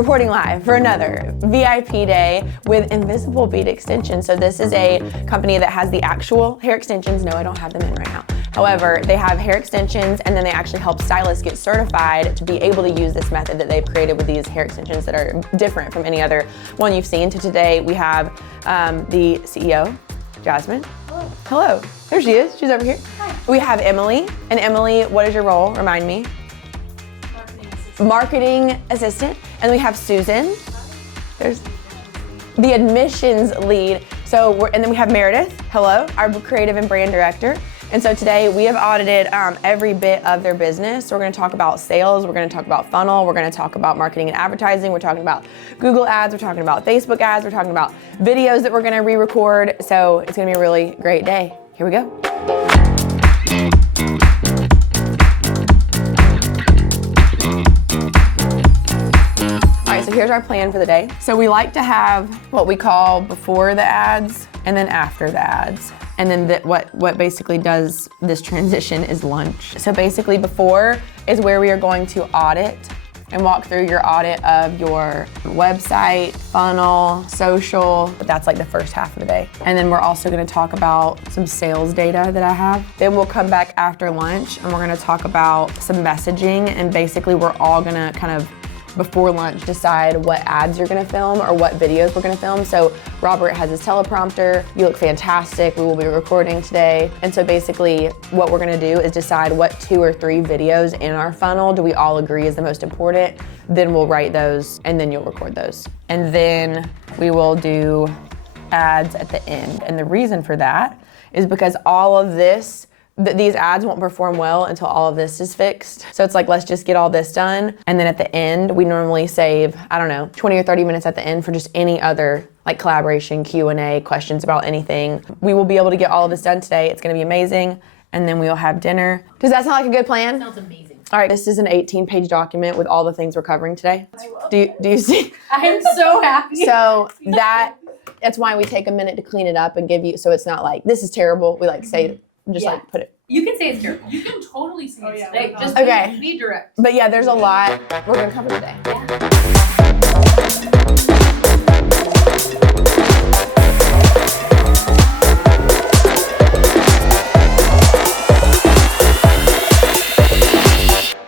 reporting live for another VIP day with invisible bead extensions. So this is a company that has the actual hair extensions. No, I don't have them in right now. However, they have hair extensions, and then they actually help stylists get certified to be able to use this method that they've created with these hair extensions that are different from any other one you've seen. So today we have the CEO, Jasmine. Hello. There she is. She's over here. Hi. We have Emily. And Emily, what is your role? Remind me. Marketing assistant. And we have Susan. There's the admissions lead. And then we have Meredith. Hello, our creative and brand director. And so today we have audited every bit of their business. So we're going to talk about sales. We're going to talk about funnel. We're going to talk about marketing and advertising. We're talking about Google ads. We're talking about Facebook ads. We're talking about videos that we're going to re-record. So it's going to be a really great day. Here we go. All right, so here's our plan for the day. So we like to have what we call before the ads and then after the ads. And then what basically does this transition is lunch. So basically before is where we are going to audit and walk through your audit of your website, funnel, social. But that's like the first half of the day. And then we're also gonna talk about some sales data that I have. Then we'll come back after lunch and we're gonna talk about some messaging, and basically we're all gonna kind of before lunch decide what ads you're gonna film or what videos we're gonna film. So Robert has his teleprompter. You look fantastic. We will be recording today. And so basically what we're gonna do is decide what 2 or 3 videos in our funnel do we all agree is the most important. Then we'll write those and then you'll record those. And then we will do ads at the end. And the reason for that is because all of this, these ads won't perform well until all of this is fixed. So it's like, let's just get all this done. And then at the end, we normally save, 20 or 30 minutes at the end for just any other like collaboration, Q&A, questions about anything. We will be able to get all of this done today. It's gonna be amazing. And then we'll have dinner. Does that sound like a good plan? Sounds amazing. All right, this is an 18-page document with all the things we're covering today. Do you see? I'm so happy. So that's why we take a minute to clean it up and give you, so it's not like, this is terrible. We like say, like put it. You can say it's terrible. You can totally say it's today. Just okay. Be direct. But yeah, there's a lot we're gonna cover today. Yeah.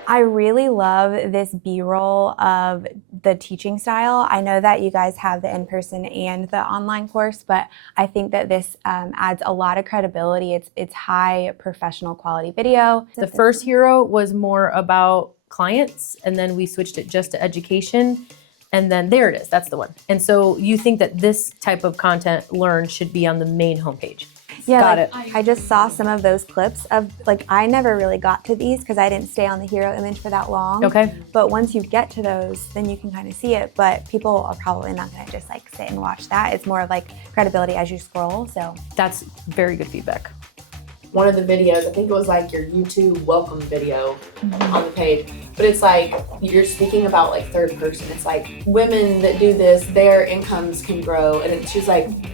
I really love this B-roll of the teaching style. I know that you guys have the in-person and the online course, but I think that this adds a lot of credibility. It's high professional quality video. The first hero was more about clients, and then we switched it just to education. And then there it is, that's the one. And so you think that this type of content learned should be on the main homepage? Yeah, Got it. I just saw some of those clips of I never really got to these because I didn't stay on the hero image for that long. Okay. But once you get to those, then you can kind of see it. But people are probably not gonna just sit and watch that. It's more of credibility as you scroll, so. That's very good feedback. One of the videos, I think it was your YouTube welcome video on the page, but it's you're speaking about third person. It's women that do this, their incomes can grow. And she's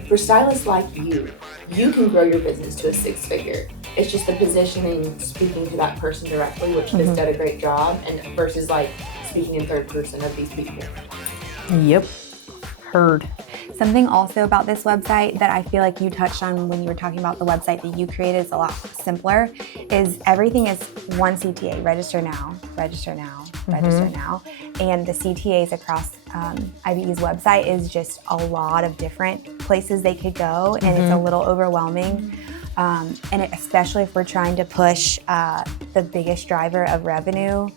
for stylists like you can grow your business to a 6-figure. It's just the positioning, speaking to that person directly, which has done a great job, and versus speaking in third person of these people. Yep, heard. Something also about this website that I feel you touched on when you were talking about the website that you created is a lot simpler, is everything is one CTA, register now, register now, register now. And the CTAs across IBE's website is just a lot of different places they could go, and it's a little overwhelming. And especially if we're trying to push the biggest driver of revenue,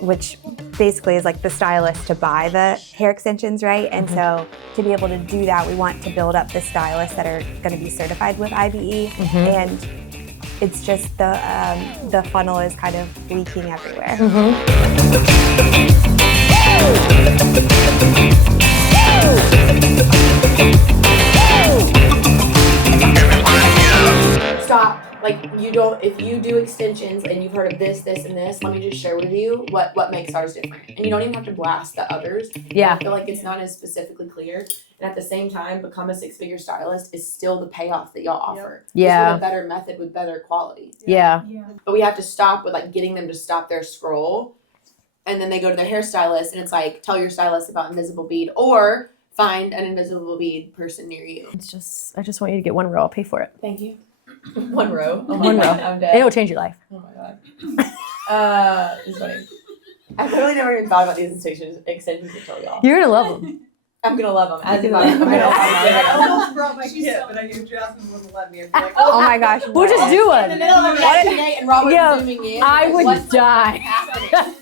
which basically is the stylist to buy the hair extensions, right? And so to be able to do that, we want to build up the stylists that are gonna be certified with IBE. And it's just the funnel is kind of leaking everywhere. Stop. If you do extensions and you've heard of this, this, and this, let me just share with you what makes ours different. And you don't even have to blast the others. Yeah. I feel it's not as specifically clear. And at the same time, become a 6-figure stylist is still the payoff that y'all offer. Yeah. Just with a better method with better quality. Yeah. But we have to stop with getting them to stop their scroll and then they go to their hairstylist and it's like, tell your stylist about invisible bead or find an invisible bead person near you. I just want you to get one row. I'll pay for it. Thank you. One row. Oh my One God, row. I'm dead. It'll change your life. Oh my God. It's funny. I literally never even thought about these extensions until y'all. You're gonna love them. I'm gonna love them. As in, I'm gonna love I them. almost brought my kit, but I knew Jasmine wouldn't let me. I'd be like, Oh my gosh. We'll just do In the one. middle of a day and Robert Yeah, zooming in. I would What's die. happening?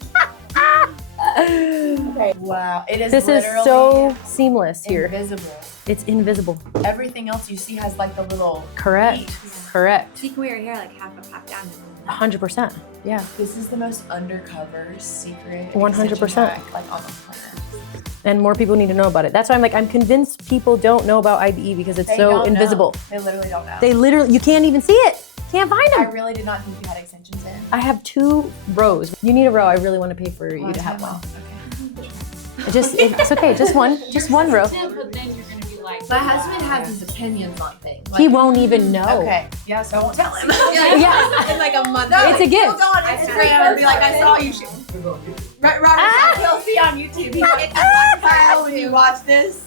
Okay. Wow. It is This is literally so seamless here. invisible. It's invisible. Everything else you see has like the little Correct. beads. Correct. So you can wear your hair like half up, half down. 100%. Yeah. This is the most undercover secret 100%. extension hack, like on the planet. And more people need to know about it. That's why I'm convinced people don't know about IBE because it's They so don't know. invisible. They literally don't know. They literally, you can't even see it. Can't find I them. really did not think you had extensions in. I have 2 rows. You need a row. I really want to pay for you to have one. Okay. It's okay. Just one row. But then you're gonna be like, My husband has these opinions on things. He won't even know. Okay. Yeah, so I won't tell him. Yeah. In like a month. It's a gift. He'll go on Instagram and be like, I saw you. Robert said he'll see on YouTube. He's like, Kyle, when you watch this,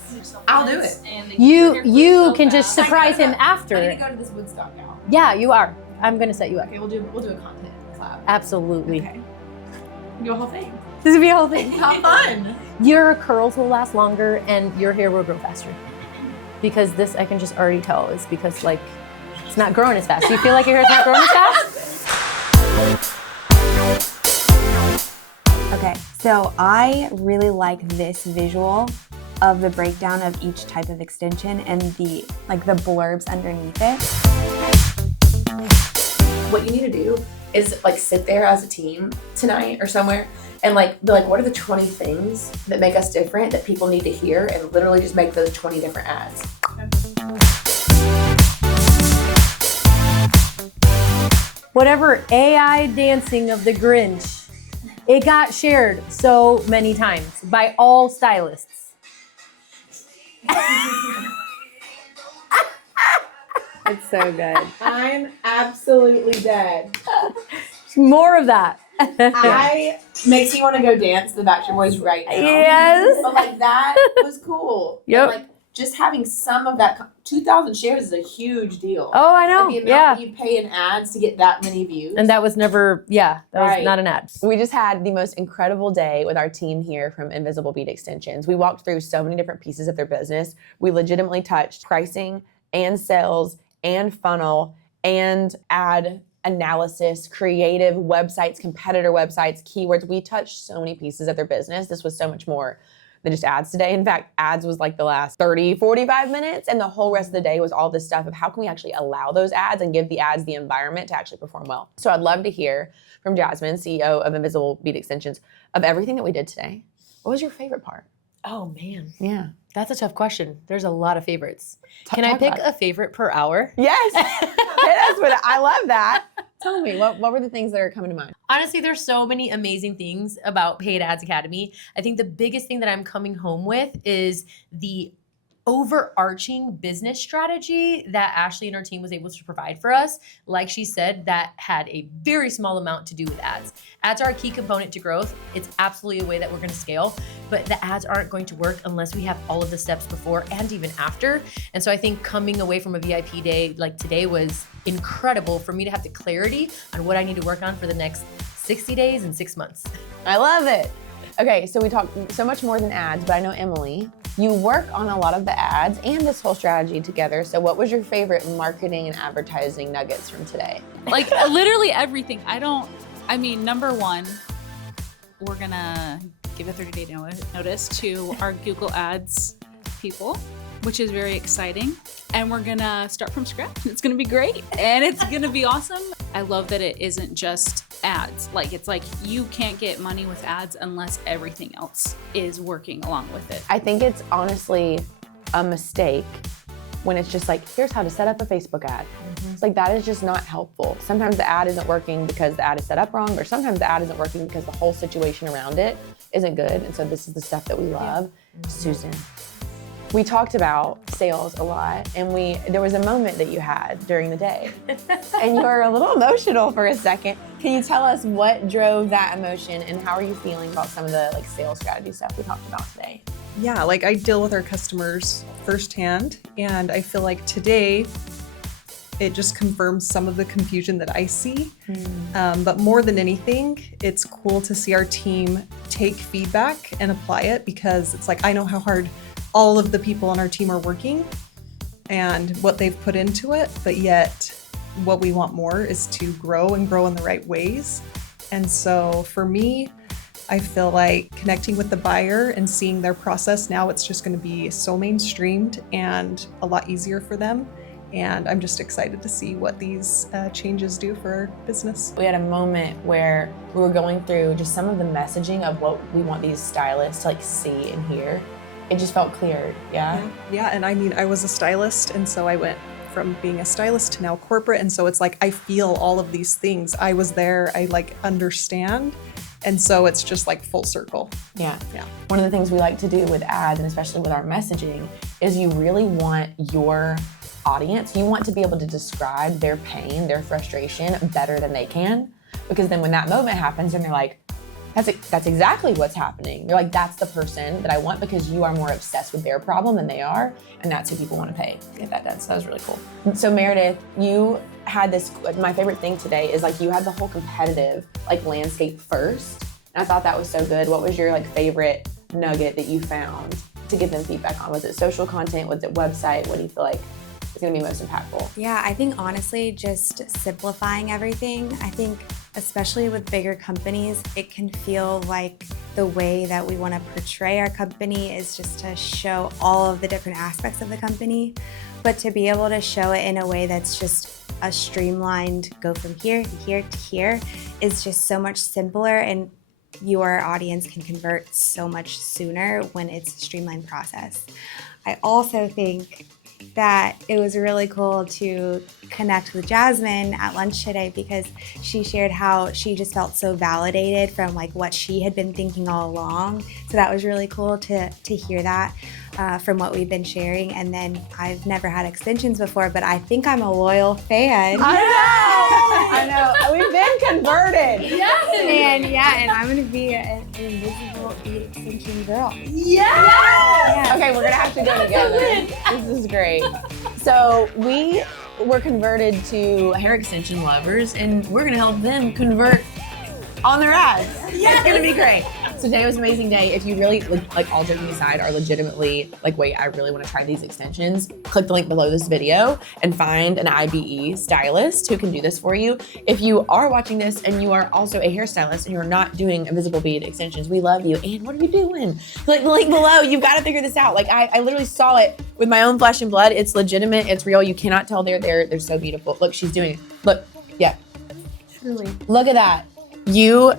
I'll do it. You can just surprise him I need to after. go to this Woodstock now. Yeah, you are. I'm gonna set you up. Okay, we'll do a content collab. Absolutely. Okay. Do a whole thing. This would be a whole thing. How fun! Your curls will last longer and your hair will grow faster. Because this, I can just already tell, is because like, it's not growing as fast. Do you feel like your hair's not growing as fast? Okay, so I really like this visual of the breakdown of each type of extension and the blurbs underneath it. What you need to do is like sit there as a team tonight or somewhere and like be like, what are the 20 things that make us different that people need to hear, and literally just make those 20 different ads. Whatever AI dancing of the Grinch, it got shared so many times by all stylists. It's so good. I'm absolutely dead. More of that. Makes me want to go dance the Backstreet Boys right now. Yes. But like that was cool. Yep. And, like just having some of that, 2,000 shares is a huge deal. Oh, I know. Like, the amount Yeah. that you pay in ads to get that many views. And that was never, that Right. was not an ad. We just had the most incredible day with our team here from Invisible Bead Extensions. We walked through so many different pieces of their business. We legitimately touched pricing and sales and funnel and ad analysis, creative websites, competitor websites, keywords. We touched so many pieces of their business. This was so much more than just ads today. In fact, ads was like the last 30, 45 minutes, and the whole rest of the day was all this stuff of how can we actually allow those ads and give the ads the environment to actually perform well. So I'd love to hear from Jasmine, CEO of Invisible Bead Extensions, of everything that we did today. What was your favorite part? Oh, man. Yeah. That's a tough question. There's a lot of favorites. Can I talk pick about a favorite per hour? Yes. That's what I love that. Tell me, what were the things that are coming to mind? Honestly, there's so many amazing things about Paid Ads Academy. I think the biggest thing that I'm coming home with is the overarching business strategy that Ashley and her team was able to provide for us. Like she said, that had a very small amount to do with ads. Ads are a key component to growth. It's absolutely a way that we're going to scale, but the ads aren't going to work unless we have all of the steps before and even after. And so I think coming away from a VIP day like today was incredible for me to have the clarity on what I need to work on for the next 60 days and 6 months. I love it. Okay, so we talked so much more than ads, but I know Emily, you work on a lot of the ads and this whole strategy together. So what was your favorite marketing and advertising nuggets from today? Like literally everything. Number one, we're gonna give a 30-day notice to our Google Ads people, which is very exciting. And we're gonna start from scratch. It's gonna be great and it's gonna be awesome. I love that it isn't just ads. It's like you can't get money with ads unless everything else is working along with it. I think it's honestly a mistake when it's just like, here's how to set up a Facebook ad. It's like, that is just not helpful. Sometimes the ad isn't working because the ad is set up wrong, or sometimes the ad isn't working because the whole situation around it isn't good. And so this is the stuff that we love. Susan, we talked about sales a lot, and there was a moment that you had during the day, and you were a little emotional for a second. Can you tell us what drove that emotion, and how are you feeling about some of the like sales strategy stuff we talked about today? Yeah, like I deal with our customers firsthand, and I feel like today it just confirms some of the confusion that I see. But more than anything, it's cool to see our team take feedback and apply it, because it's like I know how hard all of the people on our team are working and what they've put into it, but yet what we want more is to grow and grow in the right ways. And so for me, I feel like connecting with the buyer and seeing their process now, it's just going to be so mainstreamed and a lot easier for them. And I'm just excited to see what these changes do for our business. We had a moment where we were going through just some of the messaging of what we want these stylists to like see and hear. It just felt clear, yeah? Yeah, and I mean, I was a stylist, and so I went from being a stylist to now corporate, and so it's like I feel all of these things. I was there, I like understand, and so it's just like full circle. Yeah. One of the things we like to do with ads, and especially with our messaging, is you really want your audience, you want to be able to describe their pain, their frustration better than they can, because then when that moment happens and they're like, that's exactly what's happening. They're like, that's the person that I want, because you are more obsessed with their problem than they are, and that's who people want to pay to get that done. So that was really cool. So Meredith, you had this, my favorite thing today is like you had the whole competitive like landscape first, and I thought that was so good. What was your like favorite nugget that you found to give them feedback on? Was it social content? Was it website? What do you feel like is going to be most impactful? Yeah, I think honestly, just simplifying everything. I think especially with bigger companies, it can feel like the way that we want to portray our company is just to show all of the different aspects of the company, but to be able to show it in a way that's just a streamlined, go from here to here to here, is just so much simpler, and your audience can convert so much sooner when it's a streamlined process. I also think that it was really cool to connect with Jasmine at lunch today, because she shared how she just felt so validated from like what she had been thinking all along. So that was really cool to hear that from what we've been sharing. And then I've never had extensions before, but I think I'm a loyal fan. I know. We've been converted. And I'm gonna be an invisible extension girl. Okay, we're gonna have to go together. This is great. So we were converted to hair extension lovers, and we're gonna help them convert on their ads. It's gonna be great. So today was an amazing day. If you really, like all joking aside, are legitimately like, wait, I really want to try these extensions, click the link below this video and find an IBE stylist who can do this for you. If you are watching this and you are also a hairstylist and you're not doing invisible bead extensions, we love you. And what are you doing? Like the link below, you've got to figure this out. Like I literally saw it with my own flesh and blood. It's legitimate. It's real. You cannot tell they're so beautiful. Look, she's doing it. Look, yeah. Truly. Look at that. You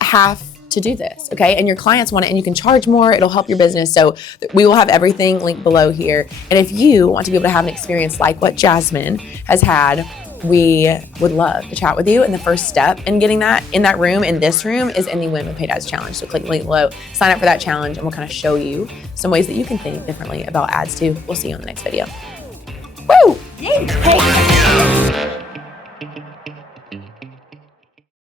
have to do this, okay? And your clients want it, and you can charge more. It'll help your business. So we will have everything linked below here. And if you want to be able to have an experience like what Jasmine has had, we would love to chat with you. And the first step in getting that in that room, in this room, is in the Win with Paid Ads Challenge. So click the link below, sign up for that challenge, and we'll kind of show you some ways that you can think differently about ads too. We'll see you on the next video. Woo! Hey!